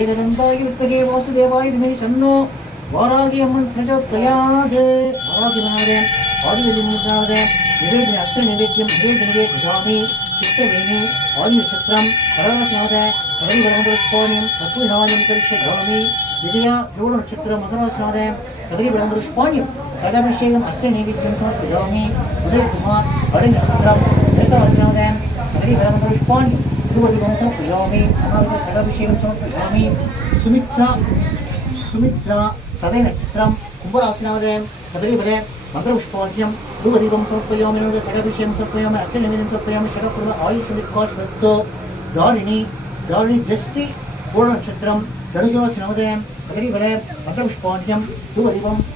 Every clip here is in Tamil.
ஏகதந்தாய வித்மகே வாசுதேவாய திமதி சன்னோ வாராகி அம்மன் பிரச்சோதயாது வாராகி மனாதே ஆதிவதி முன்னாதே நிவேதின அஷ்ட நிவேத்தியம் நிவேதினவே ஜாமி சித்தவேணி ஆயுள் நட்சத்திரம் கடவாசிநாத கடலி விளம்பரஸ்பாணியம் தத்துவிநாயம் கரிஷ ஜாமி விஜயா யோட நட்சத்திரம் மகராசநாத கதிரிபரமதுஷ்பாணியம் விளம்பரஸ்பாணியம் சடாபிஷேகம் அஷ்ட நைவேத்தியம் சமர்ப்பயாமி உதயகுமார் கடலி நட்சத்திரம் கதிரிபரமதுஷ்பாணியம் கடலி சமர்ப்பயாமி அனாவித சடாபிஷேகம் சமர்ப்பயாமி சுமித்ரா சுமித்ரா சதய நட்சத்திரம் கும்பராசினாதயம் கதலிபல மந்திரபுஷ்பாண்யம் துவதீபம் சமர்ப்பயாமி நமது சகபிஷேகம் சமர்ப்பயாமி அச்சநிவேதம் சமர்ப்பயாமி சகப்புர்வ ஆயுஷ வித்வாஸ்வத்தோ தாரிணி தாரிணி ஜஸ்தி பூர்ண நட்சத்திரம் தனுசாசினோதயம் கதலிபல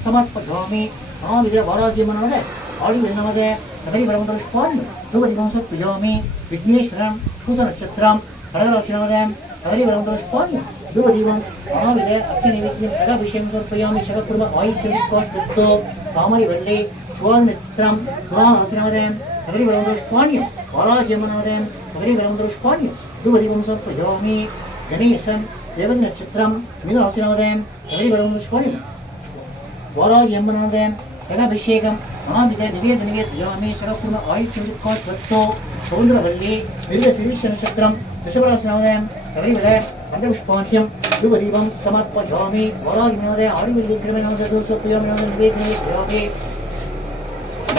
சமர்ப்பயாமி ஆவித வாராஜ்யமனோட கதலிபல மந்திரபுஷ்பாண்யம் துவதீபம் சமர்ப்பயாமி விக்னேஸ்வரம் பூத நட்சத்திரம் கடகராசினோதயம் கதலி விளம்பரஸ்பாண்யம் தூபதீபம் ஆவித அக்ஷய நைவேத்தியம் சகாபிஷேகம் சமர்ப்பயாமி சகக்குடும்ப ஆயுஷ வித்வாஸ்வத்தோ தாமரை வள்ளி சுவாமி நட்சத்திரம் துலாமாசினாதயம் கதலி விளம்பரஸ்பாண்யம் வாராஜ்யமனோதயம் கதலி விளம்பரஸ்பாண்யம் தூபதீபம் சமர்ப்பயாமி கணேசன் தேவதி நட்சத்திரம் மீனராசினாதயம் கதலி விளம்பரஸ்பாண்யம் வாராஜ்யம்மனோதயம் சகாபிஷேகம் ஆவித நிவேத நிவேத்யாமி சகக்குடும்ப ஆயுஷ வித்வாஸ்வத்தோ சௌந்தரவல்லி மிருக சிரீஷ நட்சத்திரம் ரிஷபராசினாதயம் தலைவிட பஞ்சபுஷ்பாக்கியம் தூபதீபம் சமர்ப்பயாமி வராகி வினோதய ஆடிவெள்ளி கிழமை நோத தூசப்பியாமி நோத நிவேதனே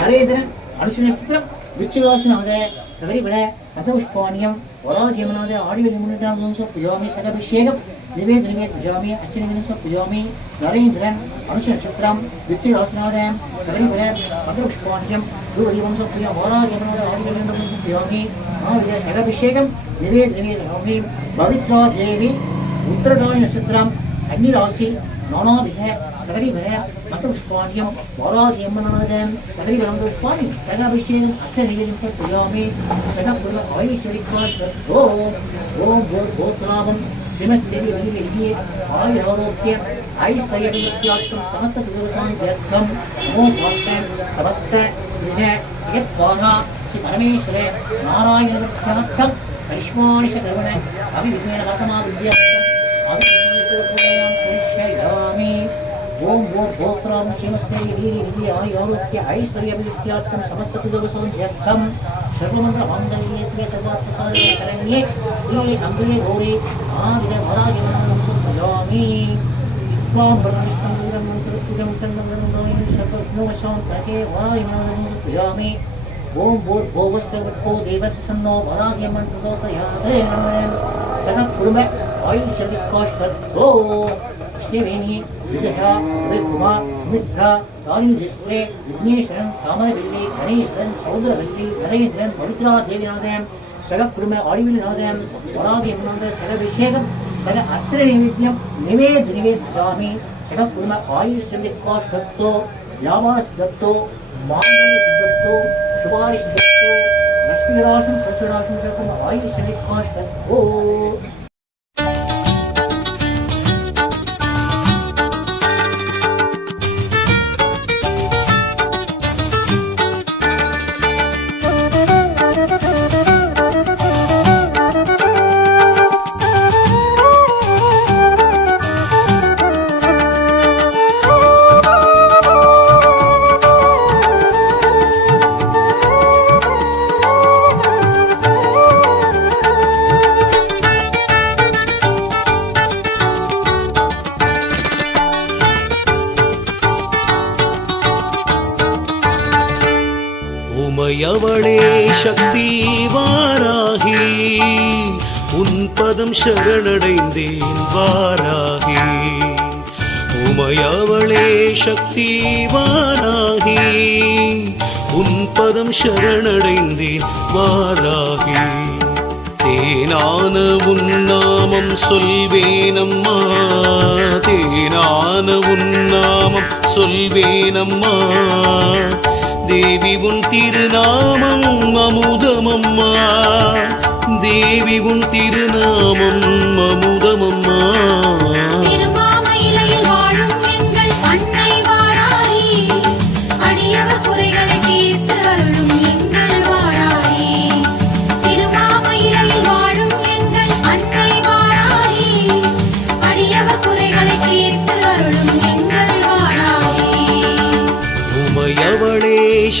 நரேந்திரன் அனுஷ நட்சத்திரம் விருச்சிகாசினாத கதைவிட பஞ்சபுஷ்பானியம் வராகி வினோத ஆடிவெள்ளி முன்னிட்டாம் சமர்ப்பயாமி சகபிஷேகம். நிவேத நிவேத்யாமி அஷ்டநிவேதம் புஜாமி நரேந்திரன் அனுஷ நட்சத்திரம் விருச்சிகாசினாதயம் கதைவிட பஞ்சபுஷ்பானியம் பத்ரபுஷ்பாண்டியம் சமர்ப்பயாமி வராகி வினோத ஆடிவெள்ளி புஜாமி ஆவித சகபிஷேகம் நிவேத துஜாமி பவித்ரா தேவி உத்தரகாய நட்சத்திரம் கன்னிராசி நானாவித கதரிவர மந்தபுஷ்பாணியம் வாராதியம்மனாதம் கதரி வளம்புஷ்பாணி சகாபிஷேகம் அஷ்ட நிவேதம் சத்யாமி சகபுர ஆயுஷரிக்கார் ஓம் ஓம் போர் கோத்ராமம் ಶ್ರೀಮಸ್ದೇವಿ ವಿಧಿಯೇ ಆಯುರೋಗ್ಯ ಐಶ್ವರ್ಯತ್ಯಾತ್ಮ ಸಮಸ್ತ ಪುರುಷಾಂ ವ್ಯರ್ಥಂ ಮೋ ಭಕ್ತ ಸಮಸ್ತ ವಿಧ ಯತ್ವಾಹ ಶ್ರೀ ಪರಮೇಶ್ವರ ನಾರಾಯಣ ಮುಖ್ಯಾರ್ಥಂ ಪರಿಶ್ವಾಣಿಷ ಕರುಣ ಅವಿವಿಜ್ಞಾನ ವಸಮಾವಿದ್ಯ ಕರಿಷ್ಯಾಮಿ ಓಂ ಓ ಭೋಕ್ರಾಂ ಶ್ರೀಮಸ್ದೇವಿ ವಿಧಿಯೇ ಆಯುರೋಗ್ಯ ಐಶ್ವರ್ಯತ್ಯಾತ್ಮ ಸಮಸ್ತ ಪುರುಷಾಂ ವ್ಯರ್ಥಂ सर्वमंगल मांगल्ये शिवे सर्वार्थसाधने शरण्ये प्रिये अम्बिके गौरी आदिरे वराजनं भजामि त्वां ब्रह्मविष्णुं मन्त्रपुजं शरणं नमामि सर्वविघ्नवशां तटे वराजनं भजामि ओम भूत भोगस्तवत्को देवस्य सन्नो वराग्य मन्त्रसोतयाते नमः। सनत्कुर्म आयुष्यविकाष्टो श्रीवेणी। விஜயா ரிக்மா மித்ரா தாரிஞ்சஸ்வரே விக்னேஸ்வரன் தாமரவெல்லி கணேசன் சௌதரவெல்லி நரேந்திரன் பவித்ரா தேவிநாதன் சகக்குரும அழிவிநாதம் வராதியம்னாத சகபிஷேகம் சக அர்ச்சன நைவேத்தியம் நிவேத நிவேதாமி சகக்குரும ஆயுஷமிக்கா சத்தோ வியாபார சித்தத்தோ மாங்கல்ய சித்தத்தோ சுபாரி சித்தத்தோ லட்சுமி ராசம் சசுராசம் சகும் ஆயுஷமிக்கா சத்தோ உமையவளே சக்தி வாராகி. உன் பதம் சரணடைந்தேன் வாராகி. உமையவளே சக்தி வாராகி. உன் பதம் சரணடைந்தேன் வாராகி. தேனான உன்னாமம் சொல்வேனம்மா. தேனான உன்னாமம் சொல்வேனம்மா. தேவி உன் திருநாமம் அமுதமம்மா. தேவி உன் திருநாமம் அமுதமம்மா.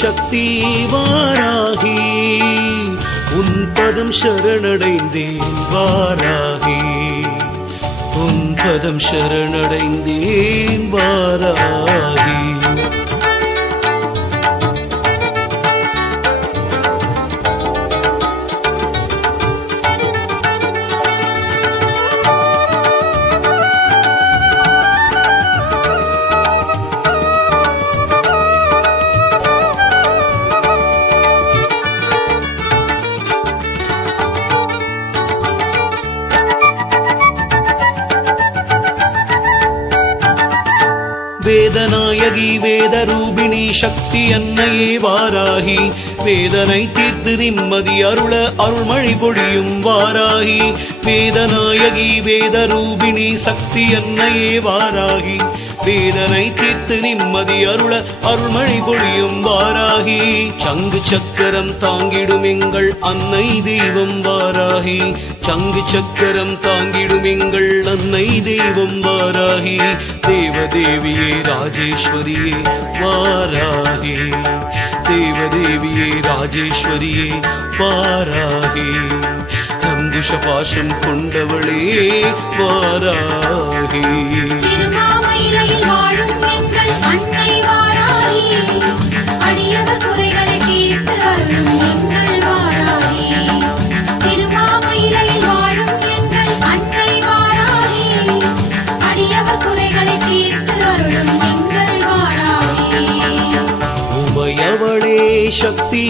சக்தி வாராகி உன் பதம் சரணடைந்தேன் வாராகி. உன் பதம் சரணடைந்தேன் வாராகி. வேதநாயகி வேதரூபிணி சக்தி என்னையே வாராகி. வேதனை தீர்த்து நிம்மதி அருள அருள்மழை பொழியும் வாராகி. வேதநாயகி வேதரூபிணி சக்தி என்னையே வாராகி. வேதனை தீர்த்து நிம்மதி அருள அருள்மழை பொழியும் வாராகி. சங்கு சக்கரம் தாங்கிடும் எங்கள் அன்னை தெய்வம் வாராகி. சங்கு சக்கரம் தாங்கிடும் எங்கள் அன்னை தெய்வம் வாராகி. தேவதேவியே ராஜேஸ்வரியே வாராகி. தேவதேவியே ராஜேஸ்வரியே வாராகி. அங்குஷ பாஷம் கொண்டவளே வாராகி. வாழும் எங்கள் அன்னை வாராகி. அடியவர் குறைகளை शक्ति